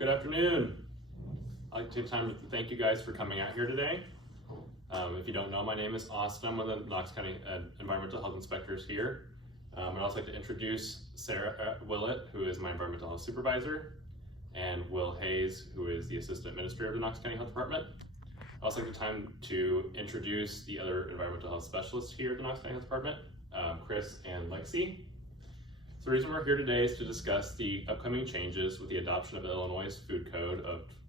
Good afternoon. I'd like to take time to thank you guys for coming out here today. If you don't know, my name is Austin. I'm one of the Knox County Environmental Health Inspectors here. I'd also like to introduce Sarah Willett, who is my Environmental Health Supervisor, and Will Hayes, who is the Assistant Administrator of the Knox County Health Department. I'd also like to take time to introduce the other Environmental Health Specialists here at the Knox County Health Department, Chris and Lexi. So the reason we're here today is to discuss the upcoming changes with the adoption of Illinois' food code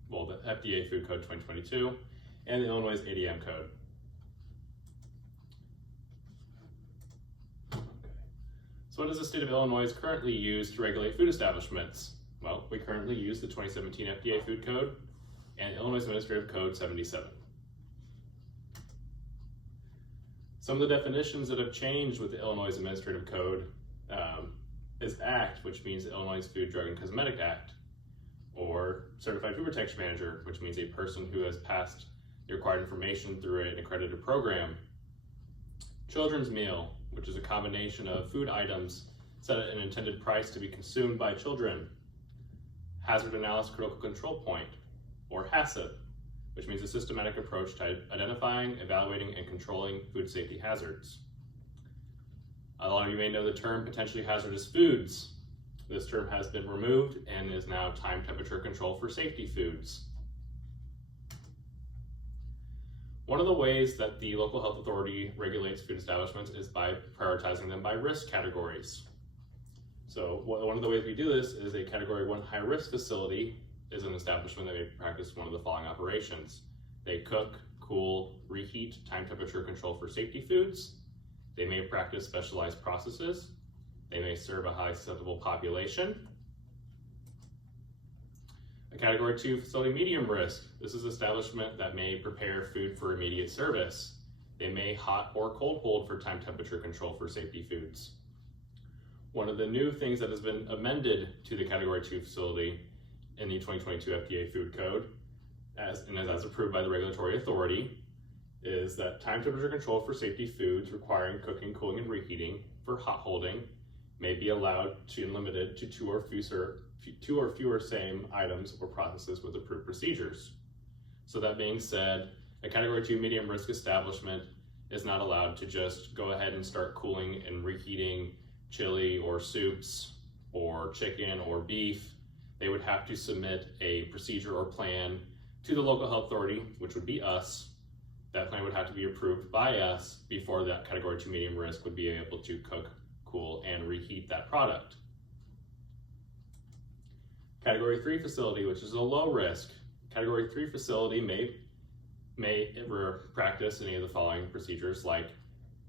the FDA Food Code 2022 and the Illinois ADM code. Okay. So what does the state of Illinois currently use to regulate food establishments? Well, we currently use the 2017 FDA Food Code and Illinois Administrative Code 77. Some of the definitions that have changed with the Illinois Administrative Code is ACT, which means the Illinois Food, Drug, and Cosmetic Act, or Certified Food Protection Manager, which means a person who has passed the required information through an accredited program. Children's meal, which is a combination of food items set at an intended price to be consumed by children. Hazard Analysis Critical Control Point, or HACCP, which means a systematic approach to identifying, evaluating, and controlling food safety hazards. A lot of you may know the term potentially hazardous foods. This term has been removed and is now time temperature control for safety foods. One of the ways that the local health authority regulates food establishments is by prioritizing them by risk categories. So one of the ways we do this is a Category 1 high-risk facility is an establishment that may practice one of the following operations. They cook, cool, reheat, time temperature control for safety foods. They may practice specialized processes. They may serve a highly susceptible population. A Category 2 facility medium risk. This is an establishment that may prepare food for immediate service. They may hot or cold hold for time temperature control for safety foods. One of the new things that has been amended to the Category 2 facility in the 2022 FDA Food Code, as approved by the regulatory authority, is that time temperature control for safety foods requiring cooking, cooling, and reheating for hot holding may be allowed to and limited to two or fewer same items or processes with approved procedures. So that being said, a Category 2 medium risk establishment is not allowed to just go ahead and start cooling and reheating chili or soups or chicken or beef. They would have to submit a procedure or plan to the local health authority, which would be us. That plan would have to be approved by us before that Category 2 medium risk would be able to cook, cool, and reheat that product. Category 3 facility, which is a low risk. Category 3 facility may practice any of the following procedures, like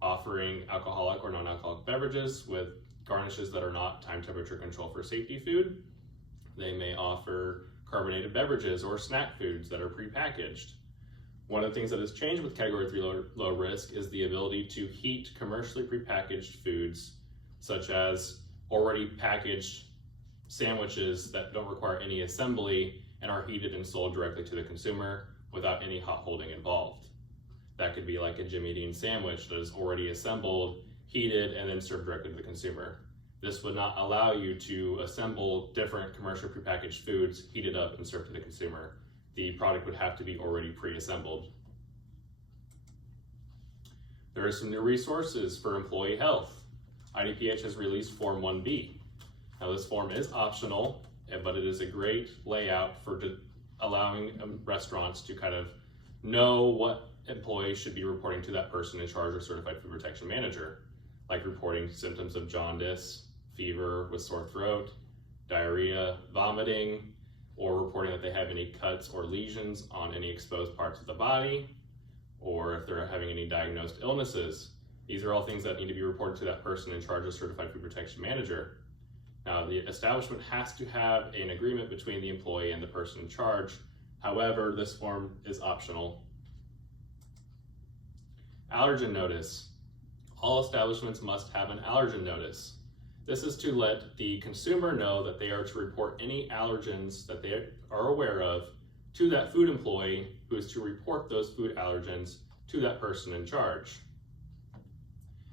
offering alcoholic or non-alcoholic beverages with garnishes that are not time temperature control for safety food. They may offer carbonated beverages or snack foods that are prepackaged. One of the things that has changed with Category 3 low risk is the ability to heat commercially prepackaged foods, such as already packaged sandwiches that don't require any assembly and are heated and sold directly to the consumer without any hot holding involved. That could be like a Jimmy Dean sandwich that is already assembled, heated, and then served directly to the consumer. This would not allow you to assemble different commercial prepackaged foods, heat it up, and serve to the consumer. The product would have to be already pre-assembled. There are some new resources for employee health. IDPH has released Form 1B. Now this form is optional, but it is a great layout for allowing restaurants to kind of know what employees should be reporting to that person in charge or Certified Food Protection Manager, like reporting symptoms of jaundice, fever with sore throat, diarrhea, vomiting, or reporting that they have any cuts or lesions on any exposed parts of the body, or if they're having any diagnosed illnesses. These are all things that need to be reported to that person in charge of Certified Food Protection Manager. Now, the establishment has to have an agreement between the employee and the person in charge. However, this form is optional. Allergen notice. All establishments must have an allergen notice. This is to let the consumer know that they are to report any allergens that they are aware of to that food employee, who is to report those food allergens to that person in charge.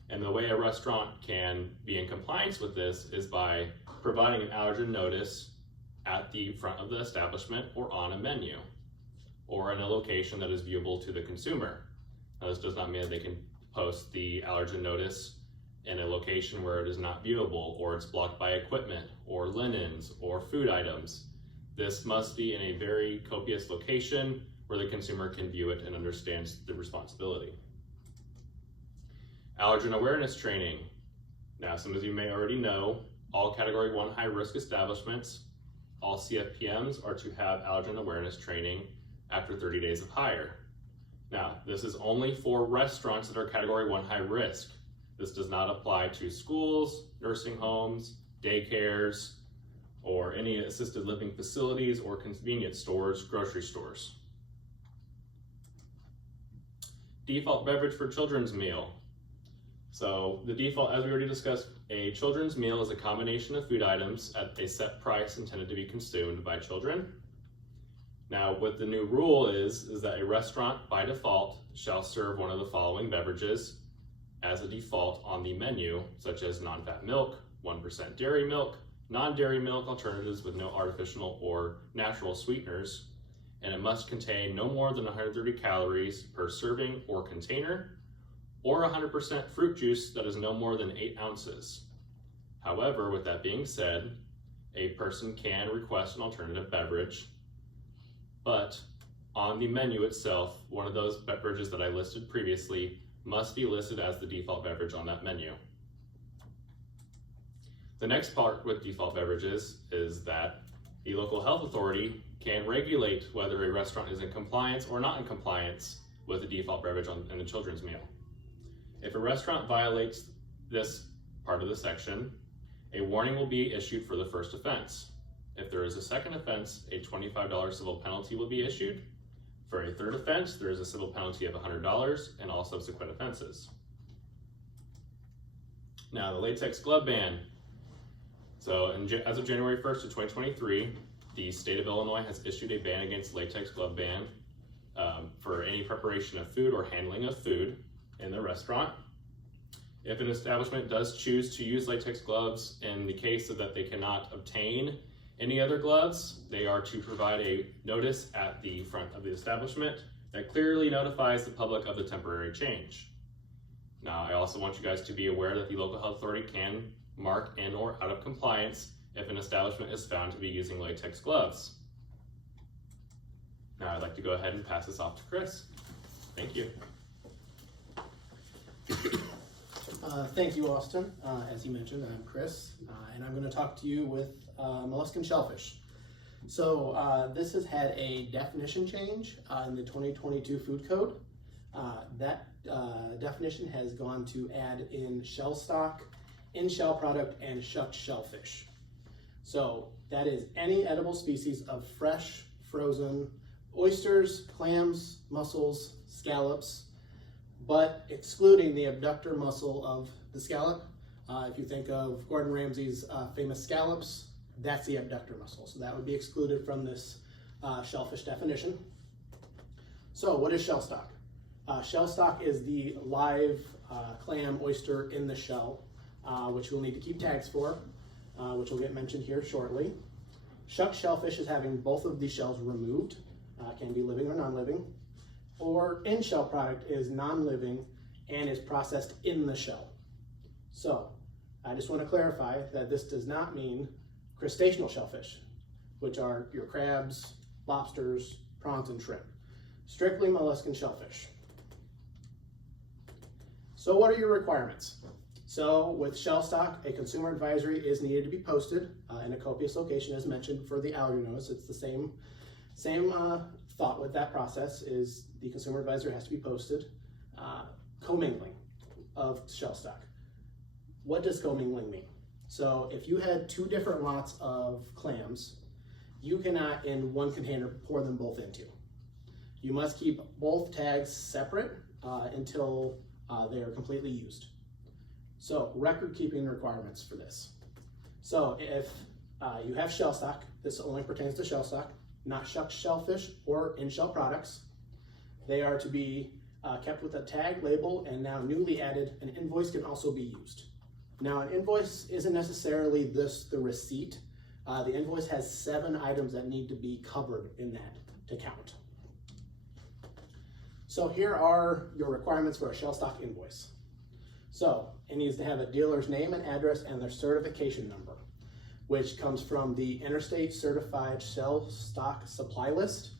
And the way a restaurant can be in compliance with this is by providing an allergen notice at at the front of the establishment or on a menu, or in a location that is viewable to the consumer. Now, this does not mean that they can post the allergen notice in a location where it is not viewable, or it's blocked by equipment, or linens, or food items. This must be in a very copious location where the consumer can view it and understands the responsibility. Allergen awareness training. Now, some of you may already know, all Category 1 high-risk establishments, all CFPMs are to have allergen awareness training after 30 days of hire. Now, this is only for restaurants that are Category 1 high risk. This does not apply to schools, nursing homes, daycares, or any assisted living facilities or convenience stores, grocery stores. Default beverage for children's meal. So the default, as we already discussed, a children's meal is a combination of food items at a set price intended to be consumed by children. Now, what the new rule is that a restaurant by default shall serve one of the following beverages as a default on the menu, such as non-fat milk, 1% dairy milk, non-dairy milk alternatives with no artificial or natural sweeteners, and it must contain no more than 130 calories per serving or container, or 100% fruit juice that is no more than 8 ounces. However, with that being said, a person can request an alternative beverage, but on the menu itself, one of those beverages that I listed previously must be listed as the default beverage on that menu. The next part with default beverages is that the local health authority can regulate whether a restaurant is in compliance or not in compliance with the default beverage in the children's meal. If a restaurant violates this part of the section, a warning will be issued for the first offense. If there is a second offense, a $25 civil penalty will be issued. For a third offense, there is a civil penalty of $100 and all subsequent offenses. Now, the latex glove ban. So as of January 1st of 2023, the state of Illinois has issued a ban against latex glove ban for any preparation of food or handling of food in the restaurant. If an establishment does choose to use latex gloves in the case that they cannot obtain any other gloves, they are to provide a notice at the front of the establishment that clearly notifies the public of the temporary change. Now, I also want you guys to be aware that the local health authority can mark in or out of compliance if an establishment is found to be using latex gloves. Now, I'd like to go ahead and pass this off to Chris. Thank you. Thank you, Austin. As you mentioned, I'm Chris, and I'm going to talk to you with molluscan shellfish. So this has had a definition change in the 2022 Food Code. That definition has gone to add in shell stock, in-shell product, and shucked shellfish. So that is any edible species of fresh, frozen oysters, clams, mussels, scallops, but excluding the abductor muscle of the scallop. If you think of Gordon Ramsay's famous scallops, that's the abductor muscle. So that would be excluded from this shellfish definition. So what is shell stock? Shell stock is the live clam, oyster in the shell, which we'll need to keep tags for, which will get mentioned here shortly. Shucked shellfish is having both of these shells removed, can be living or non-living. Or in-shell product is non-living and is processed in the shell. So I just want to clarify that this does not mean crustacean shellfish, which are your crabs, lobsters, prawns, and shrimp. Strictly molluscan shellfish. So what are your requirements? So with shell stock, a consumer advisory is needed to be posted in a copious location as mentioned for the allergy notice. It's the same thought with that process is the consumer advisory has to be posted. Commingling of shell stock. What does commingling mean? So if you had 2 different lots of clams, you cannot in one container pour them both into. You must keep both tags separate until they are completely used. So record keeping requirements for this. So if you have shell stock, this only pertains to shell stock, not shucked shellfish or in-shell products. They are to be kept with a tag label, and now newly added, an invoice can also be used. Now an invoice isn't necessarily the receipt The invoice has 7 items that need to be covered in that to count. So here are your requirements for a shell stock invoice. So it needs to have a dealer's name and address and their certification number, which comes from the Interstate Certified Shell Stock Supply List.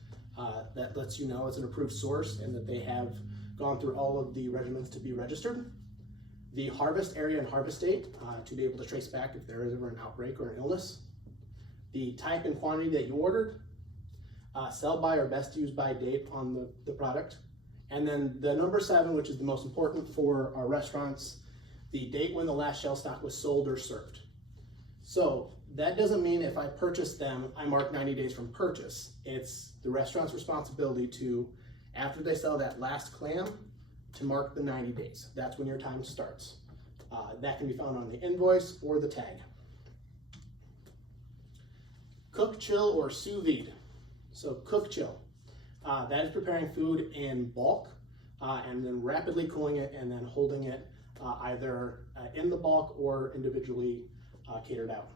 That lets you know it's an approved source and that they have gone through all of the regiments to be registered. The harvest area and harvest date to be able to trace back if there is ever an outbreak or an illness. The type and quantity that you ordered, sell by or best used by date on the product. And then the number 7, which is the most important for our restaurants, the date when the last shell stock was sold or served. So that doesn't mean if I purchase them, I mark 90 days from purchase. It's the restaurant's responsibility to, after they sell that last clam, to mark the 90 days. That's when your time starts. That can be found on the invoice or the tag. Cook, chill, or sous vide. So cook, chill. That is preparing food in bulk and then rapidly cooling it and then holding it either in the bulk or individually catered out.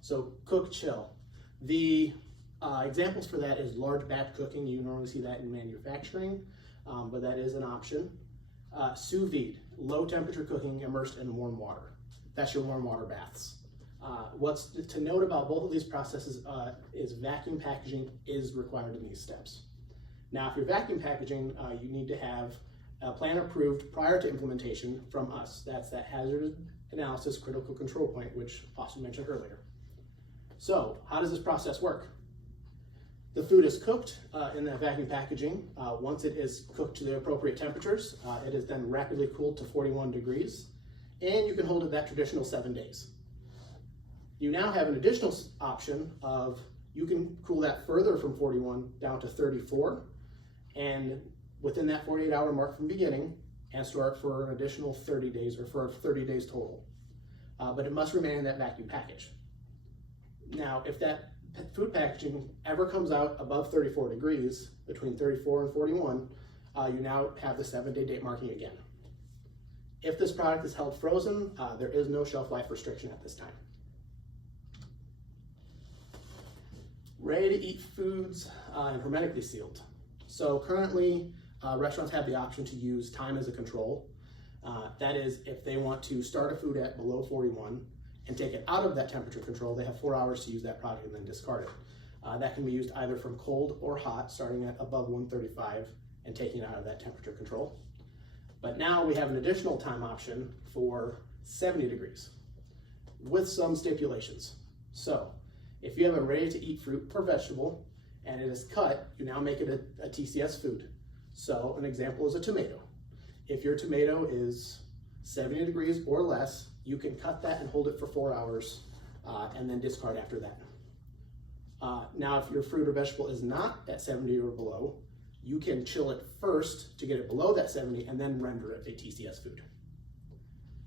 So cook, chill. The examples for that is large batch cooking. You normally see that in manufacturing, but that is an option. Sous vide, low temperature cooking immersed in warm water. That's your warm water baths. What's to note about both of these processes is vacuum packaging is required in these steps. Now, if you're vacuum packaging, you need to have a plan approved prior to implementation from us. That's that hazard analysis critical control point, which Austin mentioned earlier. So how does this process work? The food is cooked in that vacuum packaging. Once it is cooked to the appropriate temperatures, it is then rapidly cooled to 41 degrees, and you can hold it that traditional 7 days. You now have an additional option of you can cool that further from 41 down to 34, and within that 48-hour mark from beginning, and store it for an additional 30 days or for 30 days total. But it must remain in that vacuum package. Now, if that food packaging ever comes out above 34 degrees, between 34 and 41, you now have the 7-day date marking again. If this product is held frozen, there is no shelf life restriction at this time. Ready to eat foods and hermetically sealed. So currently, restaurants have the option to use time as a control. That is, if they want to start a food at below 41 and take it out of that temperature control, they have 4 hours to use that product and then discard it. That can be used either from cold or hot, starting at above 135 and taking it out of that temperature control. But now we have an additional time option for 70 degrees with some stipulations. So if you have a ready-to-eat fruit or vegetable and it is cut, you now make it a TCS food. So an example is a tomato. If your tomato is 70 degrees or less, you can cut that and hold it for 4 hours and then discard after that. Now, if your fruit or vegetable is not at 70 or below, you can chill it first to get it below that 70 and then render it a TCS food.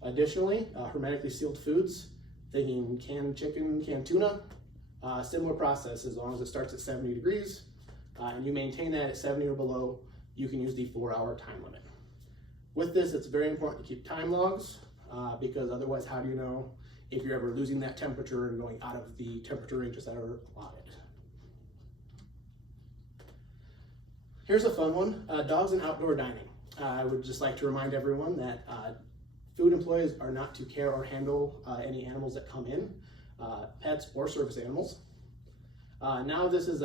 Additionally, hermetically sealed foods, thinking canned chicken, canned tuna, similar process. As long as it starts at 70 degrees and you maintain that at 70 or below, you can use the 4-hour time limit. With this, it's very important to keep time logs because otherwise, how do you know if you're ever losing that temperature and going out of the temperature ranges that are allotted? Here's a fun one, dogs and outdoor dining. I would just like to remind everyone that food employees are not to care or handle any animals that come in, pets or service animals. Now this is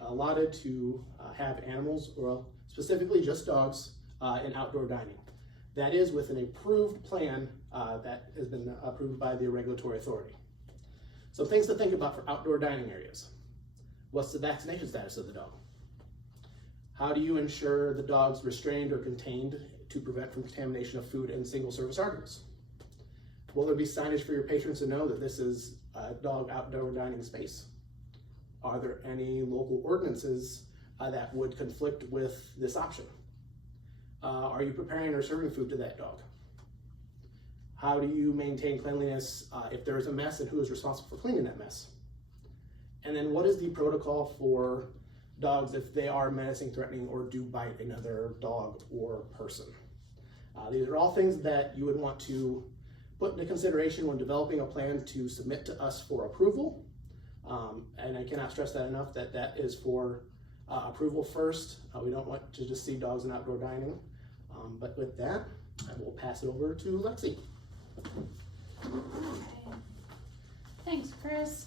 allotted to have animals, well, specifically just dogs, in outdoor dining. That is with an approved plan that has been approved by the regulatory authority. Some things to think about for outdoor dining areas. What's the vaccination status of the dog? How do you ensure the dog's restrained or contained to prevent from contamination of food and single service articles? Will there be signage for your patrons to know that this is a dog outdoor dining space? Are there any local ordinances that would conflict with this option? Are you preparing or serving food to that dog? How do you maintain cleanliness if there is a mess, and who is responsible for cleaning that mess? And then what is the protocol for dogs if they are menacing, threatening, or do bite another dog or person? These are all things that you would want to put into consideration when developing a plan to submit to us for approval And I cannot stress that enough, that that is for approval first. We don't want to just see dogs in outdoor dining. But with that, I will pass it over to Lexi. Okay. Thanks, Chris.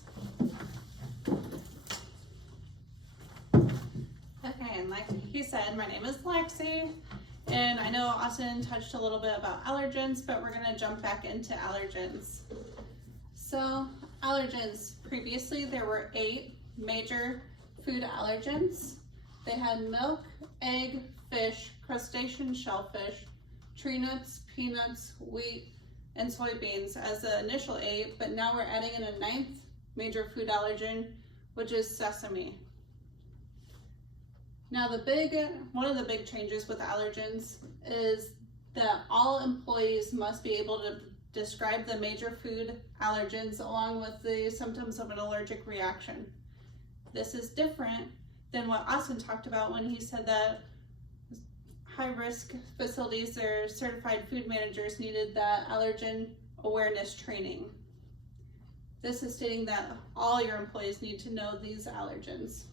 Okay, and like he said, my name is Lexi, and I know Austin touched a little bit about allergens, but we're gonna jump back into allergens. So, allergens, previously there were 8 major food allergens. They had milk, egg, fish, crustacean shellfish, tree nuts, peanuts, wheat, and soybeans as the initial 8, but now we're adding in a 9th major food allergen, which is sesame. Now one of the big changes with allergens is that all employees must be able to describe the major food allergens along with the symptoms of an allergic reaction. This is different than what Austin talked about when he said that high-risk facilities, their certified food managers needed that allergen awareness training. This is stating that all your employees need to know these allergens.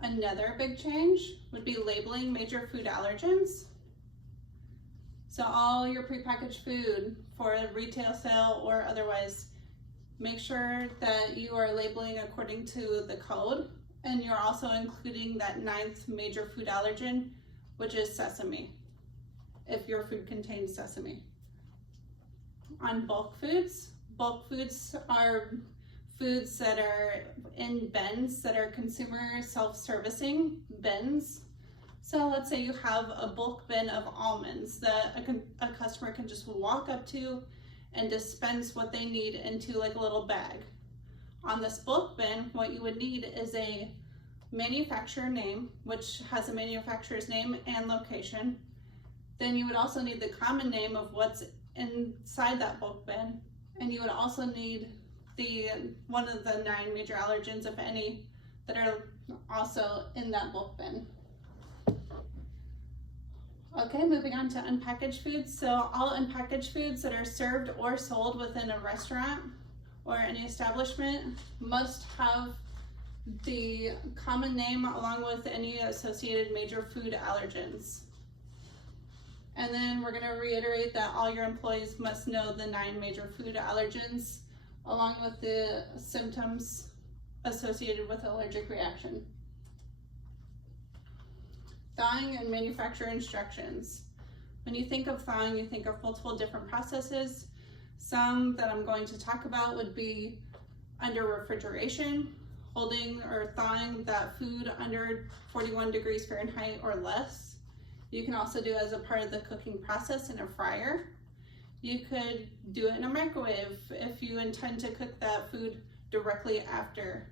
Another big change would be labeling major food allergens. So all your prepackaged food for retail sale or otherwise, make sure that you are labeling according to the code, and you're also including that 9th major food allergen, which is sesame, if your food contains sesame. On bulk foods are foods that are in bins that are consumer self-servicing bins. So let's say you have a bulk bin of almonds that a customer can just walk up to and dispense what they need into like a little bag. On this bulk bin, what you would need is a manufacturer name, which has a manufacturer's name and location. Then you would also need the common name of what's inside that bulk bin. And you would also need one of the 9 major allergens, if any, that are also in that bulk bin. Okay, moving on to unpackaged foods. So all unpackaged foods that are served or sold within a restaurant or any establishment must have the common name along with any associated major food allergens. And then we're gonna reiterate that all your employees must know the 9 major food allergens along with the symptoms associated with allergic reaction. Thawing and manufacturer instructions. When you think of thawing, you think of multiple different processes. Some that I'm going to talk about would be under refrigeration, holding or thawing that food under 41 degrees Fahrenheit or less. You can also do it as a part of the cooking process in a fryer. You could do it in a microwave if you intend to cook that food directly after.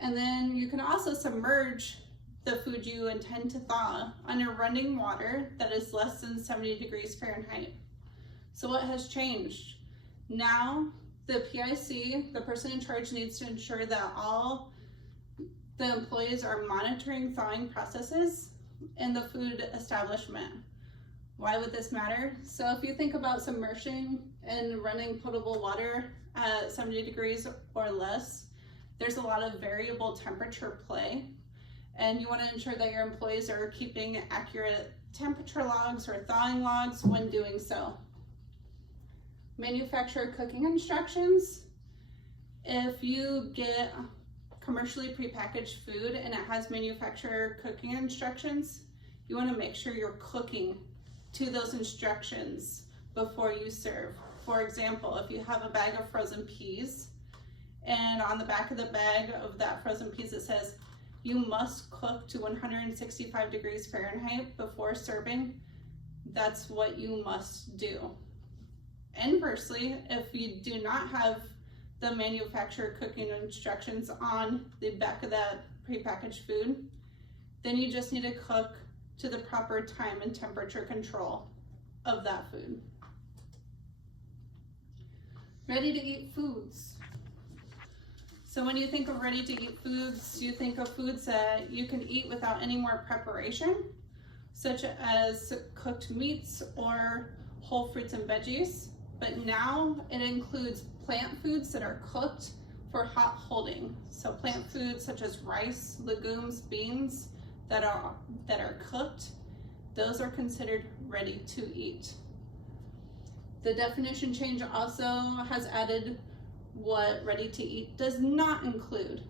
And then you can also submerge the food you intend to thaw under running water that is less than 70 degrees Fahrenheit. So what has changed? Now the PIC, the person in charge, needs to ensure that all the employees are monitoring thawing processes in the food establishment. Why would this matter? So if you think about submerging and running potable water at 70 degrees or less, there's a lot of variable temperature play, and you want to ensure that your employees are keeping accurate temperature logs or thawing logs when doing so. Manufacturer cooking instructions. If you get commercially prepackaged food and it has manufacturer cooking instructions, you want to make sure you're cooking to those instructions before you serve. For example, if you have a bag of frozen peas and on the back of the bag of that frozen peas it says you must cook to 165 degrees Fahrenheit before serving, that's what you must do. Inversely, if you do not have the manufacturer cooking instructions on the back of that prepackaged food, then you just need to cook to the proper time and temperature control of that food. Ready to eat foods. So when you think of ready to eat foods, you think of foods that you can eat without any more preparation, such as cooked meats or whole fruits and veggies. but now it includes plant foods that are cooked for hot holding. So plant foods such as rice, legumes, beans that are cooked, those are considered ready to eat. The definition change also has added what ready to eat does not include.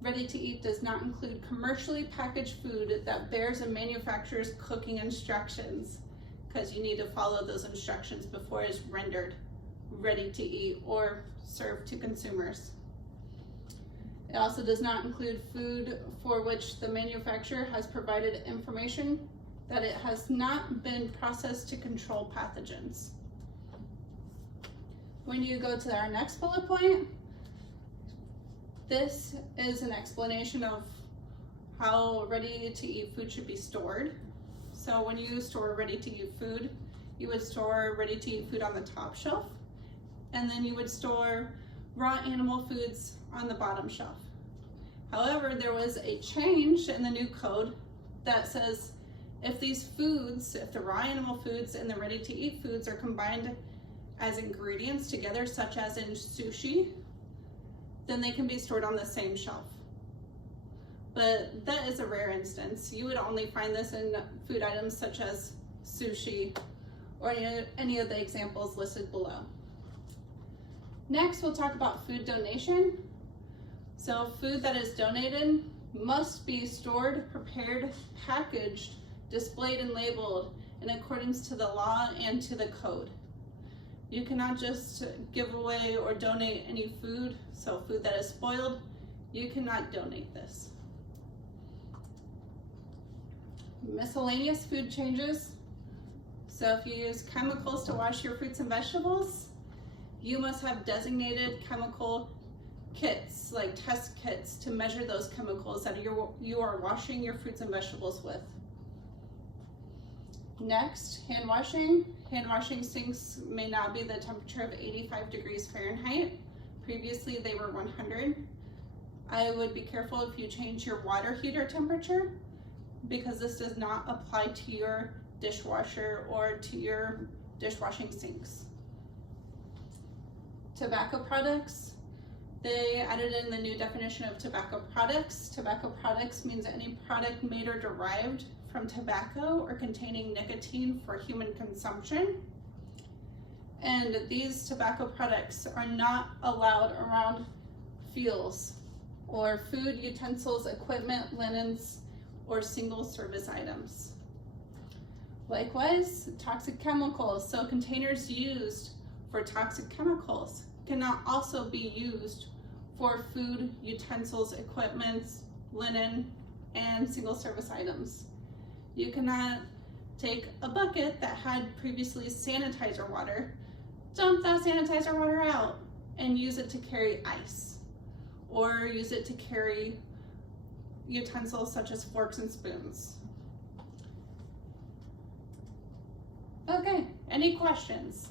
Ready to eat does not include commercially packaged food that bears a manufacturer's cooking instructions, because you need to follow those instructions before it's rendered ready to eat or served to consumers. It also does not include food for which the manufacturer has provided information that it has not been processed to control pathogens. When you go to our next bullet point, this is an explanation of how ready-to-eat food should be stored. So when you store ready-to-eat food, you would store ready-to-eat food on the top shelf, and then you would store raw animal foods on the bottom shelf. However, there was a change in the new code that says if these foods, if the raw animal foods and the ready-to-eat foods are combined as ingredients together, such as in sushi, then they can be stored on the same shelf. But that is a rare instance. You would only find this in food items such as sushi or any of the examples listed below. Next, we'll talk about food donation. So food that is donated must be stored, prepared, packaged, displayed, and labeled in accordance to the law and to the code. You cannot just give away or donate any food. So food that is spoiled, you cannot donate this. Miscellaneous food changes. So if you use chemicals to wash your fruits and vegetables, you must have designated chemical kits, like test kits, to measure those chemicals that you are washing your fruits and vegetables with. Next, hand washing. Hand washing sinks may now be the temperature of 85 degrees Fahrenheit. Previously they were 100. I would be careful if you change your water heater temperature, because this does not apply to your dishwasher or to your dishwashing sinks. Tobacco products. They added in the new definition of tobacco products. Tobacco products means any product made or derived from tobacco or containing nicotine for human consumption. And these tobacco products are not allowed around fuels or food, utensils, equipment, linens, or single service items. Likewise, toxic chemicals. So containers used for toxic chemicals cannot also be used for food, utensils, equipment, linen, and single service items. You cannot take a bucket that had previously sanitizer water, dump that sanitizer water out, and use it to carry ice, or use it to carry utensils such as forks and spoons. Okay, any questions?